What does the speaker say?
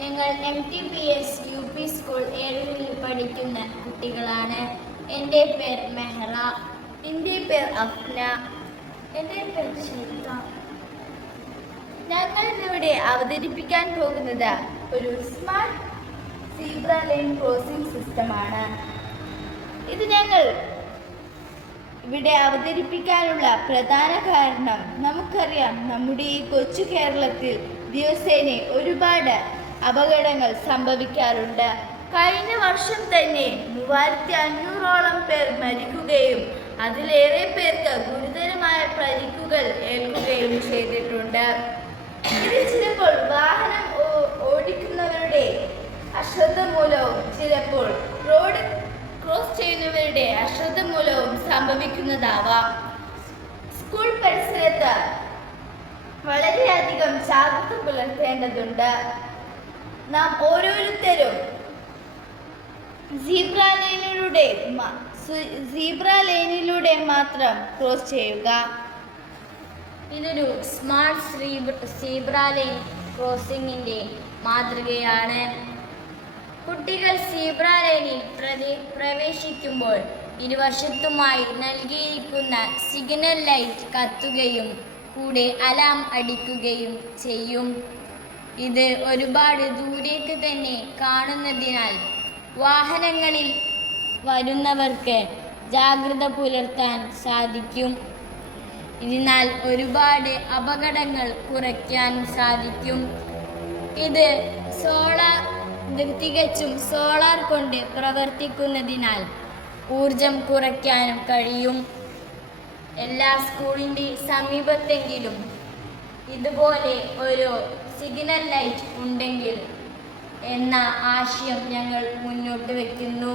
ഞങ്ങൾ MTPS UP school ഏഴിൽ പഠിക്കുന്ന കുട്ടികളാണ്. എൻ്റെ പേര് മെഹ്റ. എൻ്റെ പേര് അഫ്ന. എൻ്റെ പേര് ഷെയ്ഖ. ഞങ്ങൾ ഇവിടെ അവതരിപ്പിക്കാൻ പോകുന്നത് ഒരു സ്മാർട്ട് സീബ്ര ലൈൻ ക്രോസിംഗ് സിസ്റ്റമാണ്. ഇത് ഞങ്ങൾ ഇവിടെ അവതരിപ്പിക്കാനുള്ള പ്രധാന കാരണം നമുക്കറിയാം, നമ്മുടെ ഈ കൊച്ചു കേരളത്തിൽ ദിവസേന ഒരുപാട് അപകടങ്ങൾ സംഭവിക്കാറുണ്ട്. കഴിഞ്ഞ വർഷം തന്നെ 3500ഓളം പേർ മരിക്കുകയും അതിലേറെ പേർക്ക് ഗുരുതരമായ പരിക്കുകൾ ഏൽക്കുകയും ചെയ്തിട്ടുണ്ട്. ഇത് ചിലപ്പോൾ വാഹനം ഓടിക്കുന്നവരുടെ അശ്രദ്ധ മൂലവും ചിലപ്പോൾ റോഡ് ക്രോസ് ചെയ്യുന്നവരുടെ അശ്രദ്ധ മൂലവും സംഭവിക്കുന്നതാവാം. സ്കൂൾ പരിസരത്ത് വളരെയധികം ജാഗ്രത പുലർത്തേണ്ടതുണ്ട്. നാം ഓരോരുത്തരും സീബ്ര ലൈനിലൂടെ മാത്രം ക്രോസ് ചെയ്യുക. ഇതൊരു സ്മാർട്ട് സീബ്ര ലൈൻ ക്രോസിംഗിൻ്റെ മാതൃകയാണ്. കുട്ടികൾ സീബ്ര ലൈനിൽ പ്രവേശിക്കുമ്പോൾ ഇരുവശത്തുമായി നൽകിയിരിക്കുന്ന സിഗ്നൽ ലൈറ്റ് കത്തുകയും കൂടെ അലാം അടിക്കുകയും ചെയ്യും. ഇത് ഒരുപാട് ദൂരേക്ക് തന്നെ കാണുന്നതിനാൽ വാഹനങ്ങളിൽ വരുന്നവർക്ക് ജാഗ്രത പുലർത്താൻ സാധിക്കും. ഇതിനാൽ ഒരുപാട് അപകടങ്ങൾ കുറയ്ക്കാൻ സാധിക്കും. ഇത് തികച്ചും സോളാർ കൊണ്ട് പ്രവർത്തിക്കുന്നതിനാൽ ഊർജം കുറയ്ക്കാനും കഴിയും. എല്ലാ സ്കൂളിൻ്റെ സമീപത്തെങ്കിലും ഇതുപോലെ ഒരു സിഗ്നൽ ലൈറ്റ് ഉണ്ടെങ്കിൽ എന്ന ആശയം ഞങ്ങൾ മുന്നോട്ട് വയ്ക്കുന്നു.